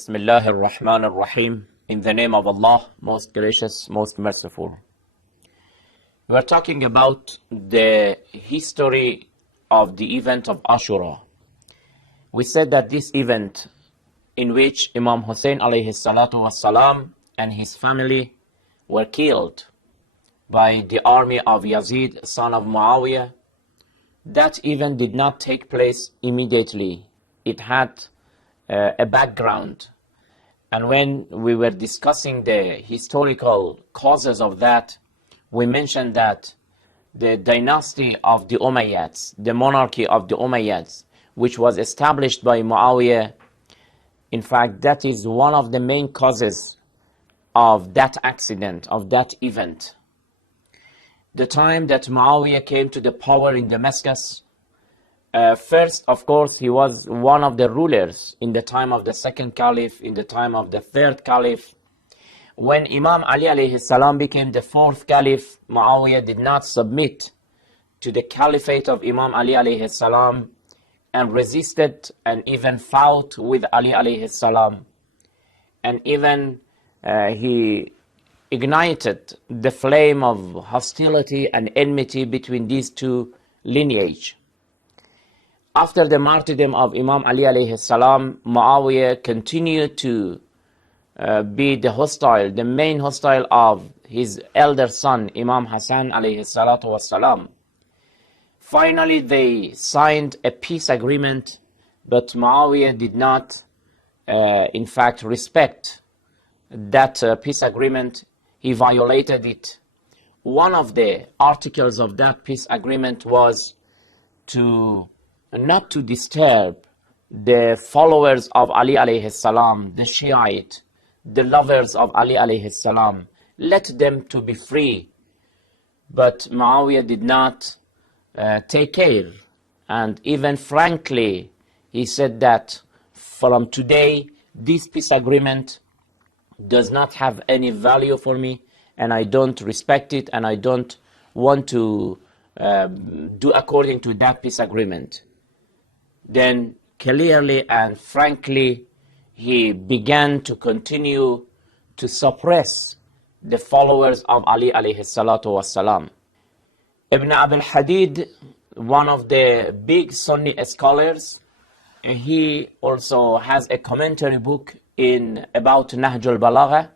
Bismillah ar-Rahman ar-Rahim. In the name of Allah, most gracious, most merciful. We are talking about the history of the event of Ashura. We said that this event in which Imam Hussein alayhi salatu wassalam and his family were killed by the army of Yazid, son of Muaawiyah, that event did not take place immediately. It had a background. And when we were discussing the historical causes of that, we mentioned that the dynasty of the Umayyads, the monarchy of the Umayyads, which was established by Muaawiyah, in fact, that is one of the main causes of that accident, of that event. The time that Muaawiyah came to the power in Damascus, first, of course, he was one of the rulers in the time of the second caliph, in the time of the third caliph. When Imam Ali alayhi salam became the fourth caliph, Muaawiyah did not submit to the caliphate of Imam Ali alayhi salam and resisted and even fought with Ali alayhi salam. And even he ignited the flame of hostility and enmity between these two lineages. After the martyrdom of Imam Ali alayhi salam, Muaawiyah continued to be the main hostile of his elder son, Imam Hassan alayhi salatu wassalam. Finally, they signed a peace agreement, but Muaawiyah did not, in fact, respect that peace agreement. He violated it. One of the articles of that peace agreement was not to disturb the followers of Ali alayhi salam, the Shiite, the lovers of Ali alayhi salam. Let them to be free. But Muaawiyah did not take care. And even frankly, he said that from today, this peace agreement does not have any value for me, and I don't respect it, and I don't want to do according to that peace agreement. Then clearly and frankly, he began to continue to suppress the followers of Ali alayhi salatu wassalam. Ibn Abil Hadid, one of the big Sunni scholars, he also has a commentary book about Nahj al-Balagha.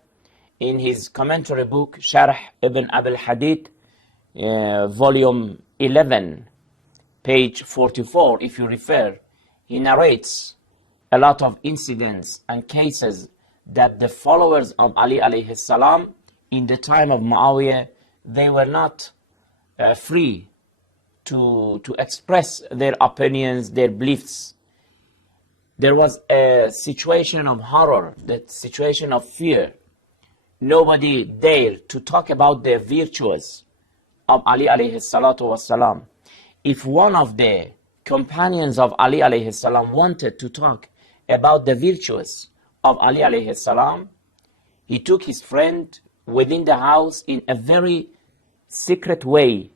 In his commentary book, Sharh Ibn Abil Hadid, volume 11, page 44, if you refer, he narrates a lot of incidents and cases that the followers of Ali alayhi salam in the time of Muaawiyah, they were not free to express their opinions, their beliefs. There was a situation of horror, that situation of fear. Nobody dared to talk about the virtues of Ali alayhi salatu wassalam. If one of the companions of Ali alayhi salam wanted to talk about the virtues of Ali alayhi salam, he took his friend within the house in a very secret way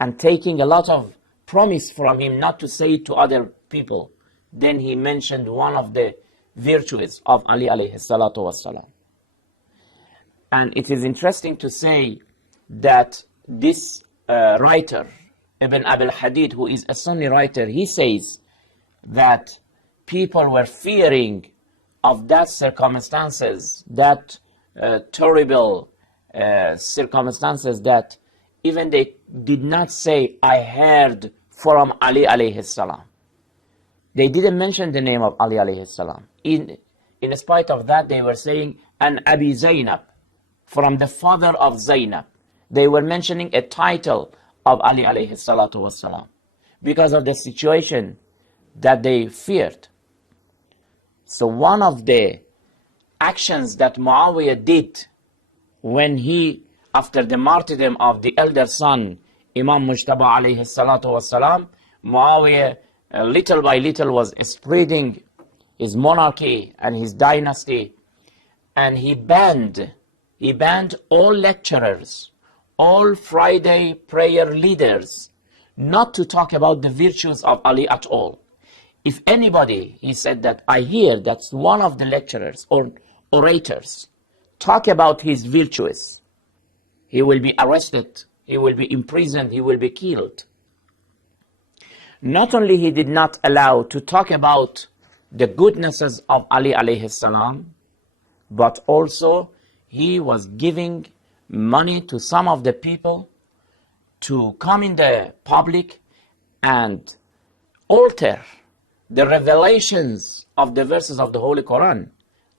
and taking a lot of promise from him not to say it to other people. Then he mentioned one of the virtues of Ali alayhi salatu wassalam. And it is interesting to say that this writer, Ibn Abil Hadid, who is a Sunni writer, he says that people were fearing of that circumstances, that terrible circumstances, that even they did not say, I heard from Ali alayhi salam. They didn't mention the name of Ali alayhi salam. In spite of that, they were saying, An Abi Zainab, from the father of Zainab. They were mentioning a title of Ali alayhi salatu wassalam because of the situation that they feared. So one of the actions that Muaawiyah did when he, after the martyrdom of the elder son, Imam Mujtaba alayhi salatu wassalam, Muaawiyah little by little was spreading his monarchy and his dynasty, and he banned all lecturers, all Friday prayer leaders, not to talk about the virtues of Ali at all. if anybody, he said, that I hear that's one of the lecturers or orators talk about his virtues, he will be arrested, he will be imprisoned, he will be killed. Not only he did not allow to talk about the goodnesses of Ali alayhi salam, but also he was giving money to some of the people to come in the public and alter the revelations of the verses of the Holy Quran.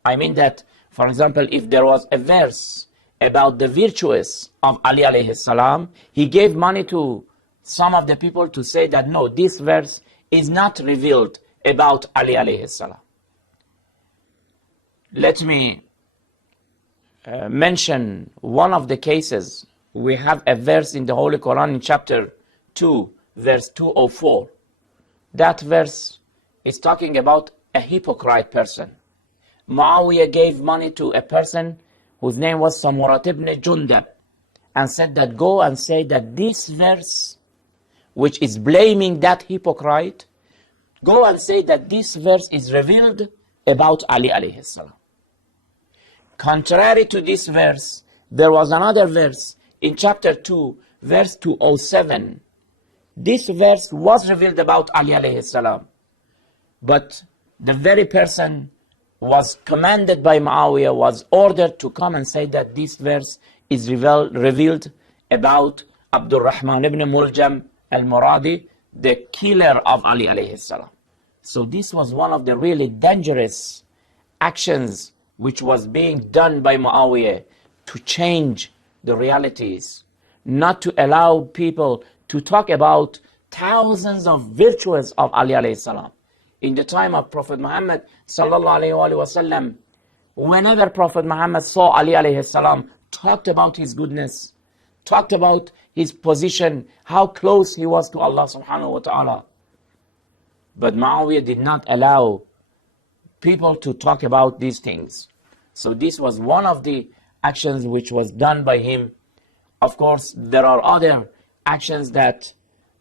I mean that, for example, if there was a verse about the virtues of Ali alayhi salam, he gave money to some of the people to say that no, this verse is not revealed about Ali alayhi salam. Let me mention one of the cases. We have a verse in the Holy Quran in chapter 2, verse 204. That verse is talking about a hypocrite person. Muaawiyah gave money to a person whose name was Samurat ibn Jundab and said that go and say that this verse, which is blaming that hypocrite, go and say that this verse is revealed about Ali alayhi salam. Contrary to this verse, there was another verse in chapter 2, verse 207. This verse was revealed about Ali alayhi salam. But the very person was commanded by Muaawiyah, was ordered to come and say that this verse is revealed about Abdul Rahman ibn Muljam al-Muradi, the killer of Ali alayhi salam. So this was one of the really dangerous actions which was being done by Muaawiyah to change the realities, not to allow people to talk about thousands of virtues of Ali alayhi salam. In the time of Prophet Muhammad sallallahu alayhi wa sallam, whenever Prophet Muhammad saw Ali alayhi salam, talked about his goodness, talked about his position, how close he was to Allah subhanahu wa ta'ala. But Muaawiyah did not allow people to talk about these things. So this was one of the actions which was done by him. Of course, there are other actions that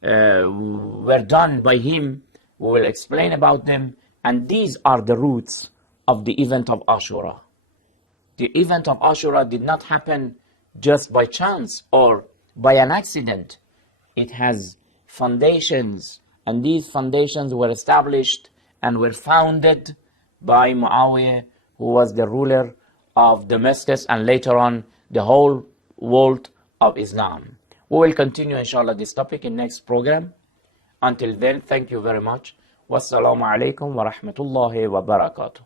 were done by him. We will explain about them. And these are the roots of the event of Ashura. The event of Ashura did not happen just by chance or by an accident. It has foundations, and these foundations were established and were founded by Muaawiyah, who was the ruler of Damascus and later on the whole world of Islam. We will continue inshallah this topic in next program. Until then, thank you very much. Wassalamu alaikum wa rahmatullahi wa barakatuh.